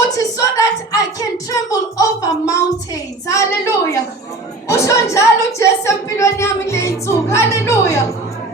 Uthi so that I can tremble over mountains. Hallelujah. Usho njalo uJesu empilweni yami kule insuku. Hallelujah.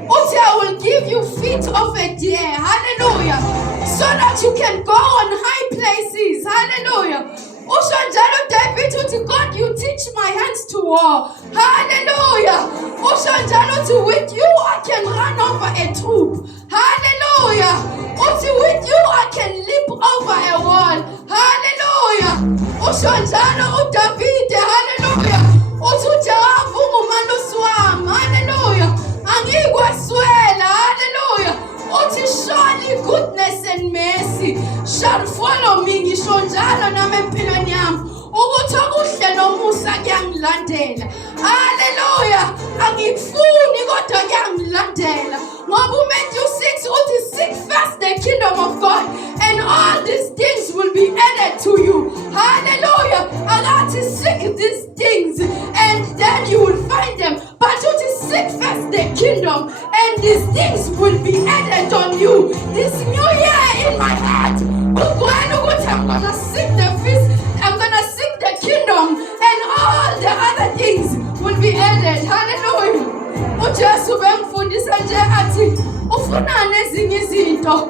Uthi I will give you feet of a deer. Hallelujah. So that you can go on high places. Hallelujah. Usho njalo David uthi God you teach my hands to war. Hallelujah. Usho njalo uthi with you I can run over a troop. Hallelujah. Uthi with you I can leap over a wall. Hallelujah. Usho njalo uDavid. Hallelujah. Uthi uJehova ungumalusi wami. Hallelujah. Angikwaswela. Hallelujah. Uthi surely goodness and mercy shall follow me. Ngisho njalo nami empilweni yami ukuthi okuhle nomusa kuyangilandela. Hallelujah. Angikufuni kodwa kuyangilandela. Ngoba uMatthew 6 uthi seek first the kingdom of God and all these things will be added to you. Hallelujah. Akathi seek these things and then you will find them. But uthi seek first the kingdom and these things will be added on you. This new year in my heart, I'm gonna seek the feast, I'm gonna seek the kingdom and all the other things will be added. Hallelujah. uJesu bengifundisa nje athi ufuna nezinye izinto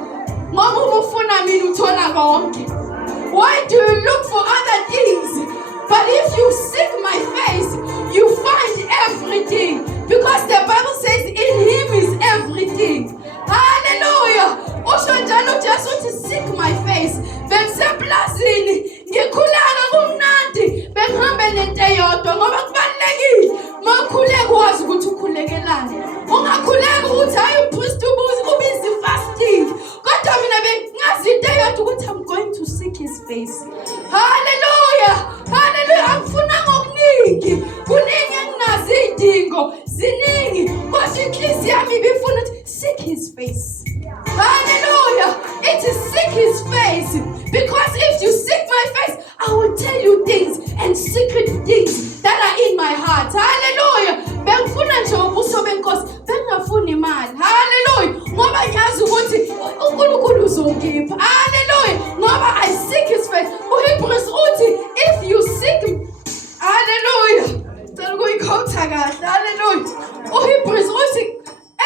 ngoba ufuna mina uthola konke. Why do you look for other things? But if you seek my face, you find everything. Because the Bible says in him is everything. Hallelujah. Usho njalo uJesu uthi seek my face. Bengiseplazini ngikhuleka kumnandi bengihambe nento eyodwa ngoba kubalekile makhuleka wazi ukuthi ukhulekelani. Ungakhuleka ukuthi hayi upriest ubizi fasting. Kodwa mina bengazi into eyodwa ukuthi I'm going to seek his face. Hallelujah. Hallelujah. Angifuna ngokuningi. Kuningi enginazi idingo. Ziningi. Kodwa inhliziyo yami ibifuna ukuthi seek his face. Hallelujah. It is seek his face. Because if you seek my face, I will tell you things and secret things that are in my heart. Hallelujah. Bengifuna nje ubuso benkosi, bengafuni imali. Hallelujah. Ngoba ngiyazi ukuthi uNkulunkulu uzongipha. Hallelujah. Ngoba I seek his face. uHebrews uthi if you seek him. Hallelujah. Hallelujah. uHebrews uthi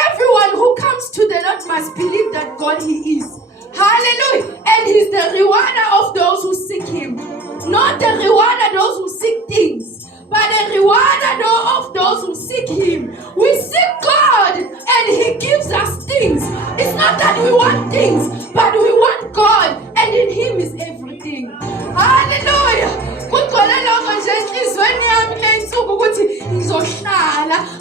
everyone who comes to the Lord must believe that God he is. Hallelujah. And he's the rewarder of those who seek him. Not the rewarder of those who seek things, but the rewarder of those who seek him. We seek God and he gives us things. It's not that we want things, but we want God and in him is everything. Hallelujah.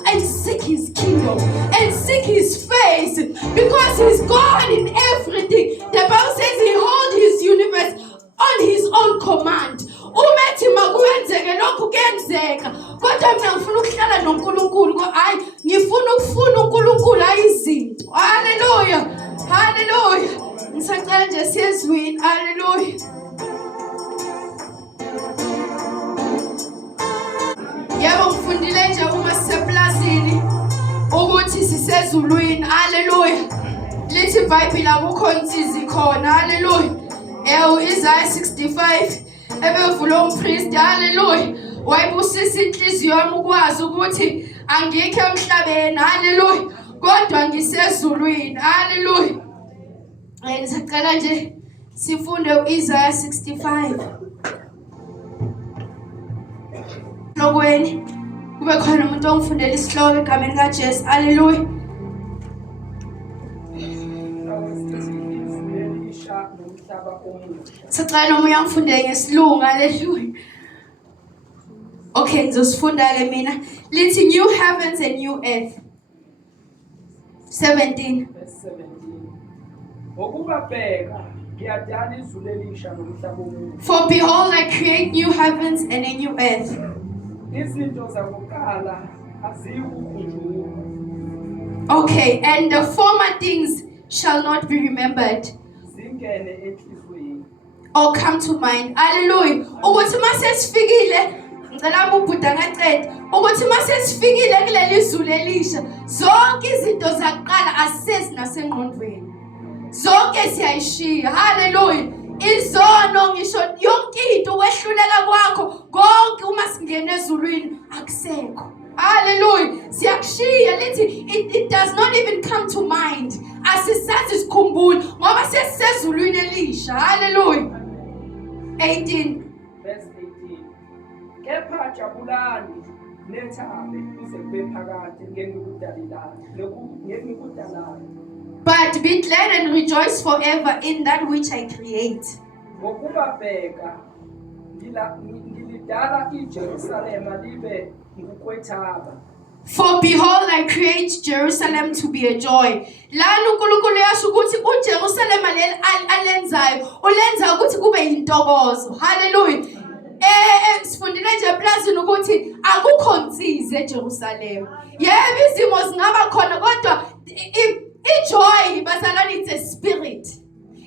And seek his kingdom and seek his face because he's God in everything. The Bible says he holds his universe on his own command. Umethi makuyenzeke lokhu kuyenzeka. Kodwa mina ngifuna ukuhlala noNkulunkulu. Hayi, ngifuna ukufuna uNkulunkulu ayizinto. Hallelujah. Hallelujah. Ngisacela nje siyezwini. Hallelujah. Yebo ngifundile nje uma siseplazini ukuthi sisezulwini. Hallelujah. Lithi Bible akukho insizi khona. Hallelujah. Isaiah 65 ebevula umpriest. Hallelujah. Wayibusisa inhliziyo yami ukwazi ukuthi angikho emhlabeni. Hallelujah. Kodwa ngisezulwini. Hallelujah. Ngisacela nje sifunde uIsaiah 65. Lokweni kube khona umuntu ongifundela isihloko egameni kaJesu. Hallelujah. Sicela nomunye angifundele ngesiLungu. Hallelujah. Okay, ngizosifunda ke mina. Lithi new heavens and new earth. 17. For behold, I create new heavens and a new earth. Okay, and the former things shall not be remembered or come to mind. Hallelujah. Ukuthi mase sifikile ngicela ubhuda ngaqeda ukuthi mase sifikile kuleli izulu elisha zonke izinto zakuqala asezi nasengqondweni. Zonke siyayishiya. Hallelujah. izono ngisho yonke into wehluleka kwakho konke uma singena ezulwini akusekho. Hallelujah. Siyakushiya lithi it does not even come to mind. Asisazi sikhumbule ngoba sesizezulwini elisha. Hallelujah. 18 verse 18. Kepha jabulani nethabe kuze kube phakade ngengikudalayo. But be glad and rejoice forever in that which I create. Ngokuba bheka ngilidala iJerusalema libe ngukwethaba. For behold, I create Jerusalem to be a joy. Lana uNkulunkulu yasho ukuthi uJerusalem alenzayo ulenza ukuthi kube intokozo. Hallelujah. Sifundile nje eplazini ukuthi akukho insizi eJerusalem. Yebo izimo zingaba khona kodwa ijoy bazalwane it's a spirit.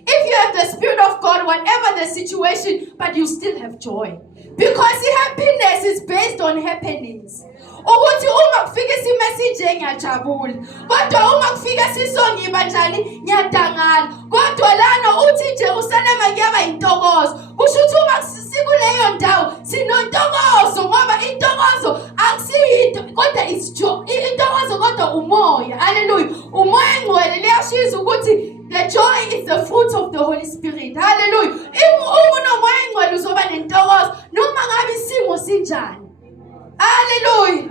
If you have the Spirit of God, whatever the situation, but you still have joy. Because happiness is based on happenings. Ukuthi uma kufika isimessage ngiyajabula. Kodwa uma kufika sisongiba njani ngiyadangala. Kodwa lana uthi Jerusalem kuyaba intokozo. Kusho ukuthi uma sikuleyo ndawo sinontokozo ngoba intokozo akusiyinto kodwa it's joy. Intokozo kodwa umoya. Hallelujah. Umoya ngcwele liyashiza ukuthi the joy is the fruit of the Holy Spirit. Hallelujah. Uma unomoya ngcwele uzoba nentokozo noma ngabe isimo sinjani. Hallelujah.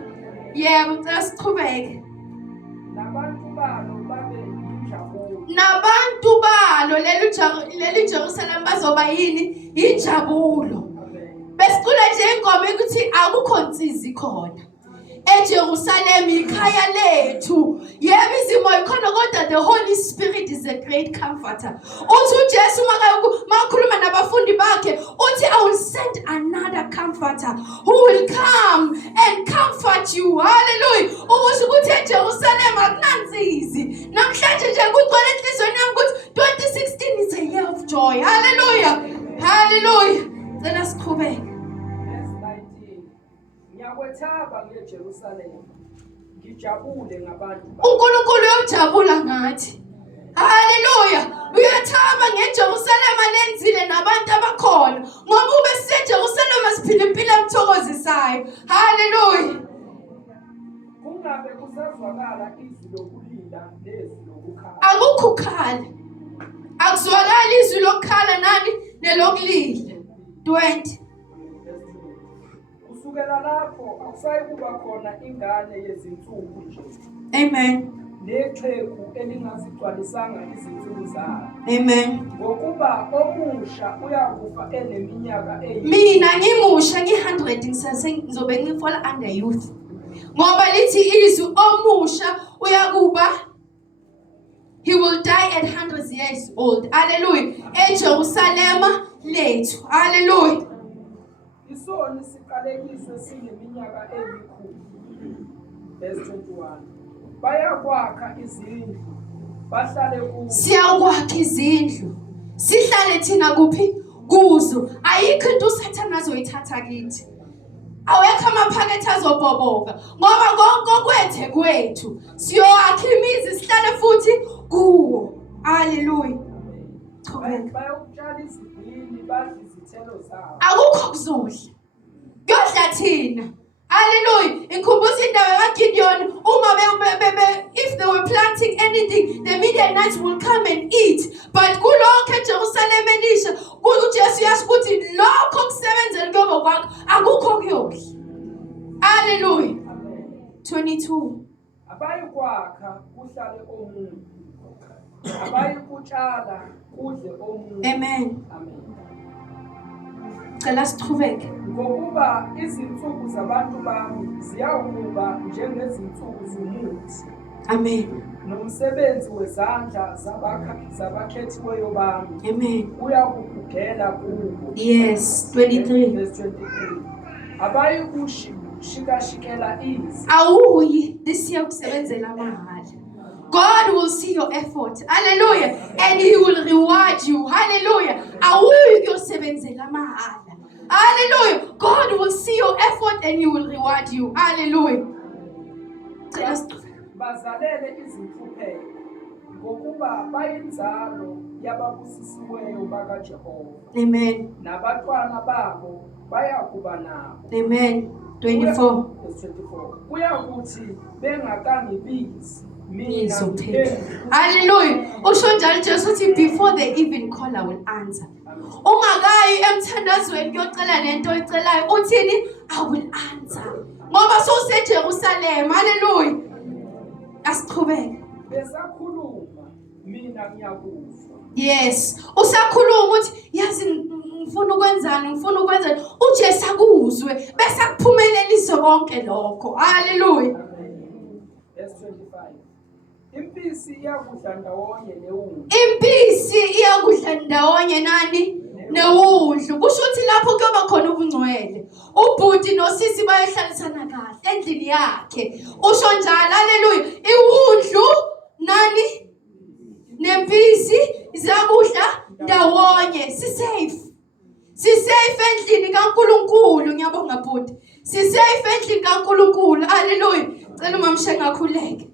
Yebo, asiqhubeke. Nabantu balo leli Jerusalem bazoba yini? Injabulo. Besicula nje ingoma ukuthi akukho insizi khona. eJerusalem ikhaya lethu. Yebo izimo ikhona kodwa the Holy Spirit is a great comforter. Uthi uJesu makhuluma nabafundi bakhe uthi I will send another comforter who will come and comfort you. Hallelujah. Ukusho ukuthi eJerusalem akunansizi. Namhlanje nje kugcwele enhlizweni yami ukuthi 2016 is a year of joy. Hallelujah. Hallelujah. Cela siqhubeke. Ngiyakwethaba ngeJerusalem. Ngijabule ngabantu. uNkulunkulu uyajabula ngathi. Hallelujah. Uyathaba ngeJerusalem alenzile nabantu abakhona. Ngoba ube seJerusalem asiphila impilo emthokozisayo. Hallelujah. Kungabe kusazwakala izwi lokulila nezwi lokukhala. Akukho ukukhala. Akuzwakala izwi lokukhala nani nelokulila. 20 Kusukela lapho akusayi kuba khona ingane yezinsuku nje. Amen. Nexheku elingazigcwalisanga izinsuku zayo. Amen. Ngokuba omusha uyakufa eneminyaka Mina ngimusha ngi100 ngizobe ngifola under youth. Ngoba lithi izwi omusha uyakuba he will die at 100 years old. Hallelujah. eJerusalem lethu. Hallelujah. Isoni siqalekiswe sineminyaka eyikhulu. Verse 21. Bayakwakha izindlu bahlale kuzo. Siyakwakha izindlu. Sihlale thina kuphi? Kuzo. Ayikho into uSathane azoyithatha kithi. Awekho amaphakethe azobhoboka ngoba konke kwethe kwethu siyoakha imizi sihlale futhi kuwo. Hallelujah. Bayokutshala izivini badle izithelo zabo. Akukho kuzodla. Kuyodla thina. Hallelujah. Inkhumbuza indawo kaGideon uma if they were planting anything the Midianites will come and eat. But kulokho eJerusalem elisha uJesu yasho ukuthi lokho kusebenzela kuyoba kwakho akukho kuyodla. Hallelujah. 22 Abayikwakha kuhlale omunye. Abayikutshala kudle omunye. Amen. Amen. Cela siqhubeke. Ngokuba izinsuku zabantu bami ziyawukuba njengezinsuku zomuthi. Amen. Nomsebenzi wezandla zabakhethiweyo bami. Amen. Uyakugugela kubo. Yes. 23 Verse 23. Abayikushikashikela izi. Awuyi this year kusebenzela amahala. God will see your effort. Hallelujah. And he will reward you. Hallelujah. Awuyi kuyosebenzela amahala. Hallelujah. God will see your effort and he will reward you. Hallelujah. Bazalele izinhlupheko ngokuba bayinzalo yababusisiweyo bakaJehova. Amen. Nabatwana babo bayakuba nabo. Amen. 24. Verse 24. Kuyakuthi bengakangibizi mina Ngizophendula. Hallelujah. Usho njalo Jesu uthi before they even call I will answer. Ungakayi emthandazweni kuyocela lento oyicelayo uthini? I will answer. Ngoba sowuseJerusalem. Hallelujah. Asiqhubeke. Besakhuluma mina ngiyakufa. Yes. Usakhuluma uthi yazi ngifuna ukwenzani uJesu akuzwe bese akuphumelelise konke lokho. Hallelujah. Verse 25. Impisi iyakudla ndawonye newundlu. Impisi iyakudla ndawonye nani? Newundlu. Kusho ukuthi lapho kuyoba khona ubungcwele. Ubhuti nosisi bayehlalisana kahle endlini yakhe. Usho njalo haleluya. Iwundlu nani? Nempisi ziyakudla ndawonye. Sisafe endlini kaNkulunkulu ngiyabonga bhuti. Sisafe endlini kaNkulunkulu. Haleluya. Cela umamshe ngakhuleke.